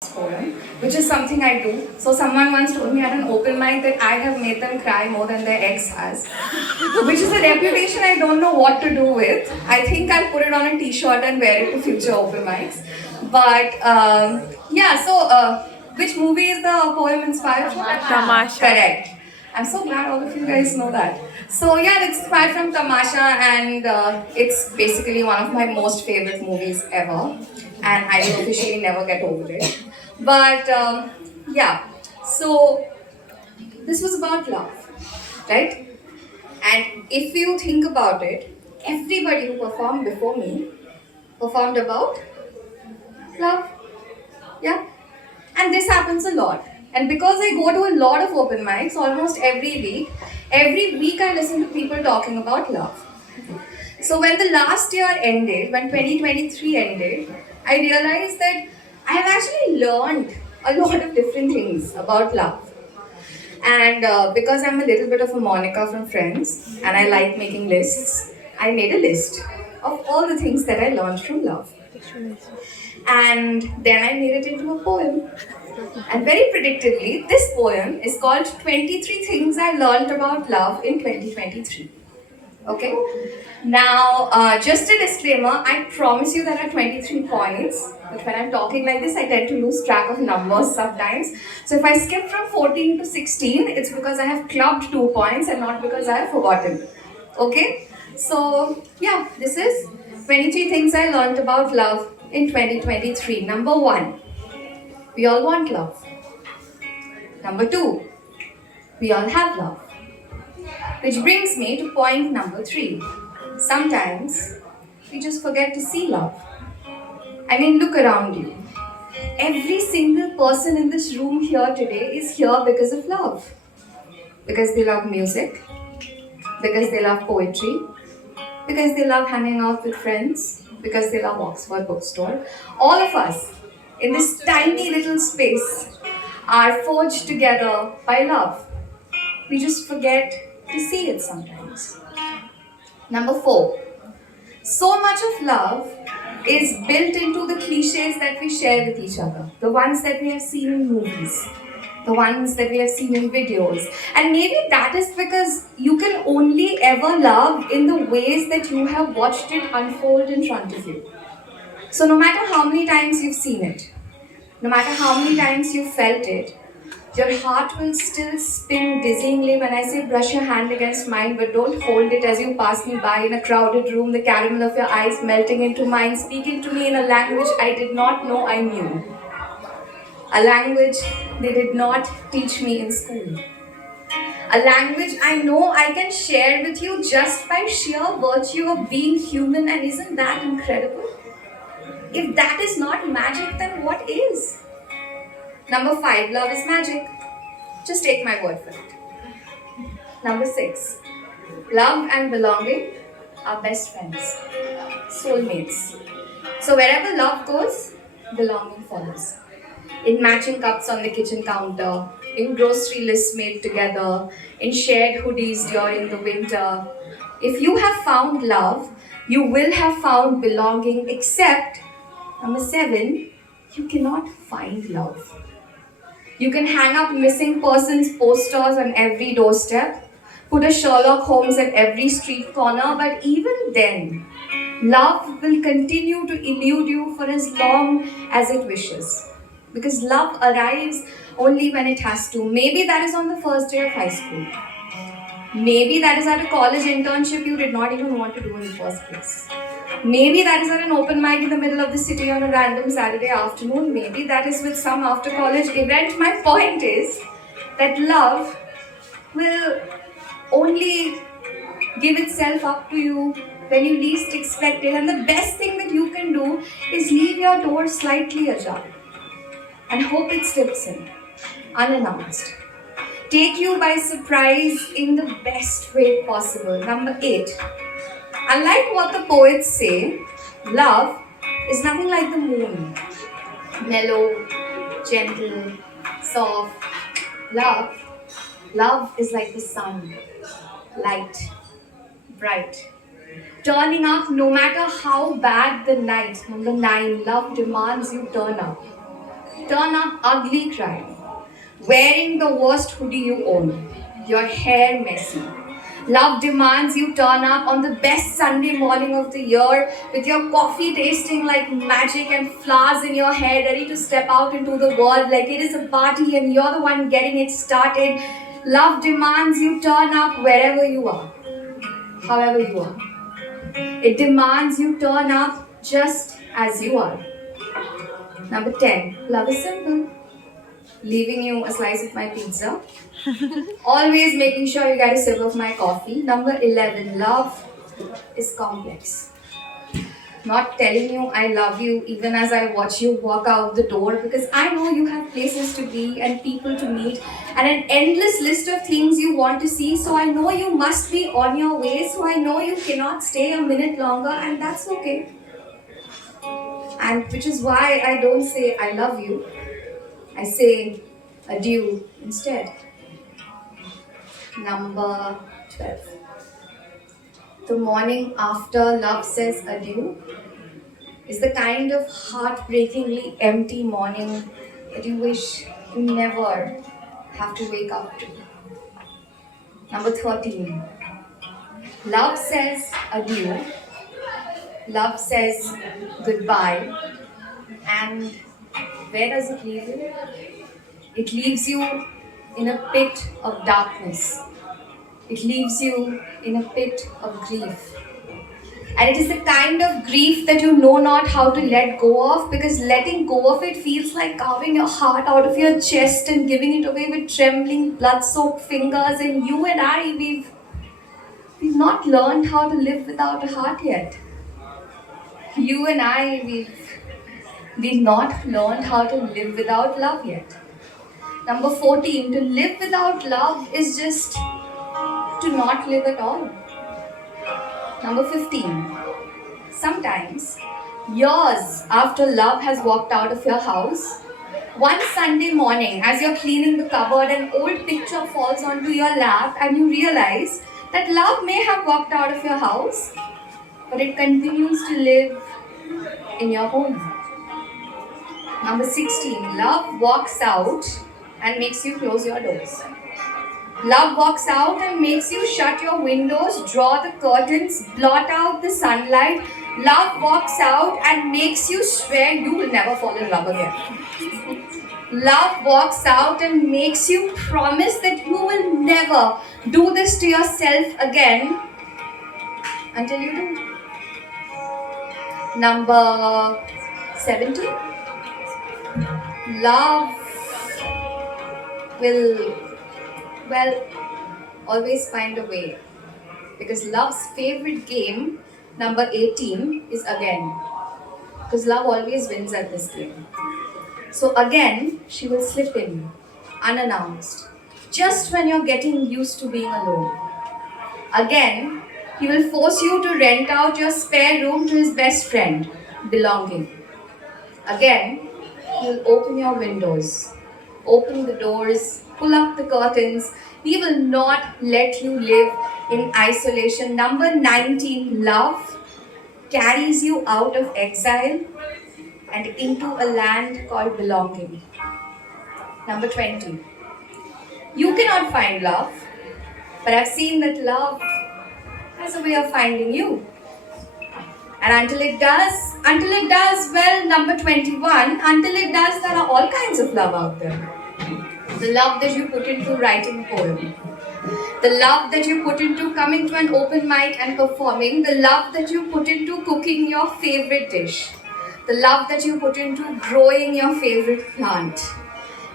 poem, which is something I do. So someone once told me at an open mic that I have made them cry more than their ex has, which is a reputation I don't know what to do with. I think I'll put it on a t-shirt and wear it to future open mics. But yeah, so which movie is the poem inspired from? Tamasha. Correct. I'm so glad all of you guys know that. So yeah, it's inspired from Tamasha, and it's basically one of my most favorite movies ever, and I will officially never get over it. But yeah, so this was about love, right? And if you think about it, everybody who performed before me performed about love. Yeah. And this happens a lot. And because I go to a lot of open mics almost every week I listen to people talking about love. So when the last year ended, when 2023 ended, I realized that I have actually learned a lot of different things about love. And because I'm a little bit of a Monica from Friends and I like making lists, I made a list of all the things that I learned from love. And then I made it into a poem. And very predictably, this poem is called 23 Things I Learned About Love in 2023. Okay? Now, just a disclaimer, I promise you there are 23 points. But when I'm talking like this, I tend to lose track of numbers sometimes. So if I skip from 14 to 16, it's because I have clubbed 2 points and not because I have forgotten. Okay? So, yeah, this is 23 things I learned about love in 2023. Number 1, we all want love. Number 2, we all have love. Which brings me to point number 3. Sometimes we just forget to see love. I mean, look around you. Every single person in this room here today is here because of love. Because they love music, because they love poetry, because they love hanging out with friends, because they love Oxford Bookstore. All of us in this tiny little space are forged together by love. We just forget to see it sometimes. Number 4, so much of love is built into the cliches that we share with each other, the ones that we have seen in movies, the ones that we have seen in videos. And maybe that is because you can only ever love in the ways that you have watched it unfold in front of you. So, no matter how many times you've seen it, no matter how many times you've felt it, your heart will still spin dizzyingly when I say brush your hand against mine, but don't hold it as you pass me by in a crowded room, the caramel of your eyes melting into mine, speaking to me in a language I did not know I knew. A language they did not teach me in school. A language I know I can share with you just by sheer virtue of being human, and isn't that incredible? If that is not magic, then what is? Number 5, love is magic. Just take my word for it. Number 6, love and belonging are best friends, soulmates. So wherever love goes, belonging follows. In matching cups on the kitchen counter, in grocery lists made together, in shared hoodies during the winter. If you have found love, you will have found belonging, except number 7, you cannot find love. You can hang up missing persons posters on every doorstep, put a Sherlock Holmes at every street corner, but even then, love will continue to elude you for as long as it wishes. Because love arrives only when it has to. Maybe that is on the first day of high school. Maybe that is at a college internship you did not even want to do in the first place. Maybe that is at an open mic in the middle of the city on a random Saturday afternoon. Maybe that is with some after college event. My point is that love will only give itself up to you when you least expect it. And the best thing that you can do is leave your door slightly ajar and hope it slips in, unannounced. Take you by surprise in the best way possible. Number 8. Unlike what the poets say, love is nothing like the moon. Mellow, gentle, soft. Love is like the sun. Light, bright. Turning up no matter how bad the night. Number 9. Love demands you turn up. turn up ugly crying, wearing the worst hoodie you own, your hair messy. Love demands you turn up on the best Sunday morning of the year with your coffee tasting like magic and flowers in your hair, ready to step out into the world like it is a party and you're the one getting it started. Love demands you turn up wherever you are, however you are. It demands you turn up just as you are. Number 10, love is simple. Leaving you a slice of my pizza. Always making sure you get a sip of my coffee. Number 11, love is complex. Not telling you I love you even as I watch you walk out the door because I know you have places to be and people to meet and an endless list of things you want to see. So I know you must be on your way. So I know you cannot stay a minute longer and that's okay. And which is why I don't say I love you. I say adieu instead. Number 12. The morning after love says adieu is the kind of heartbreakingly empty morning that you wish you never have to wake up to. Number 13. Love says adieu. Love says goodbye. And where does it leave you? It leaves you in a pit of darkness. It leaves you in a pit of grief. And it is the kind of grief that you know not how to let go of because letting go of it feels like carving your heart out of your chest and giving it away with trembling, blood-soaked fingers. And you and I, we've not learned how to live without a heart yet. You and I, we've not learned how to live without love yet. Number 14, to live without love is just to not live at all. Number 15, sometimes, years after love has walked out of your house, one Sunday morning as you're cleaning the cupboard, an old picture falls onto your lap and you realize that love may have walked out of your house, but it continues to live in your home. Number 16, love walks out and makes you close your doors. Love walks out and makes you shut your windows, draw the curtains, blot out the sunlight. Love walks out and makes you swear you will never fall in love again. Love walks out and makes you promise that you will never do this to yourself again until you do. Number 17. Love will, always find a way. Because love's favorite game, number 18, is again. Because love always wins at this game. So again, she will slip in, unannounced, just when you're getting used to being alone. Again, he will force you to rent out your spare room to his best friend, belonging. Again, he will open your windows, open the doors, pull up the curtains. He will not let you live in isolation. Number 19, love carries you out of exile and into a land called belonging. Number 20, you cannot find love, but I've seen that love has a way of finding you. And until it does, number 21, until it does, there are all kinds of love out there. The love that you put into writing a poem. The love that you put into coming to an open mic and performing. The love that you put into cooking your favorite dish. The love that you put into growing your favorite plant.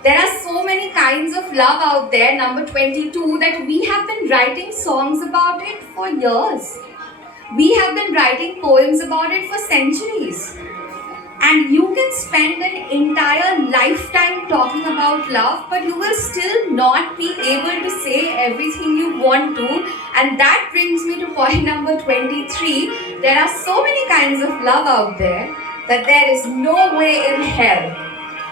There are so many kinds of love out there, number 22, that we have been writing songs about it for years. We have been writing poems about it for centuries. And you can spend an entire lifetime talking about love, but you will still not be able to say everything you want to. And that brings me to point number 23. There are so many kinds of love out there that there is no way in hell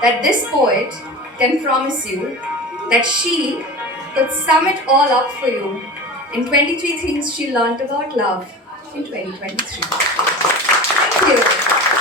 that this poet can promise you that she could sum it all up for you in 23 things she learned about love in 2023. Thank you.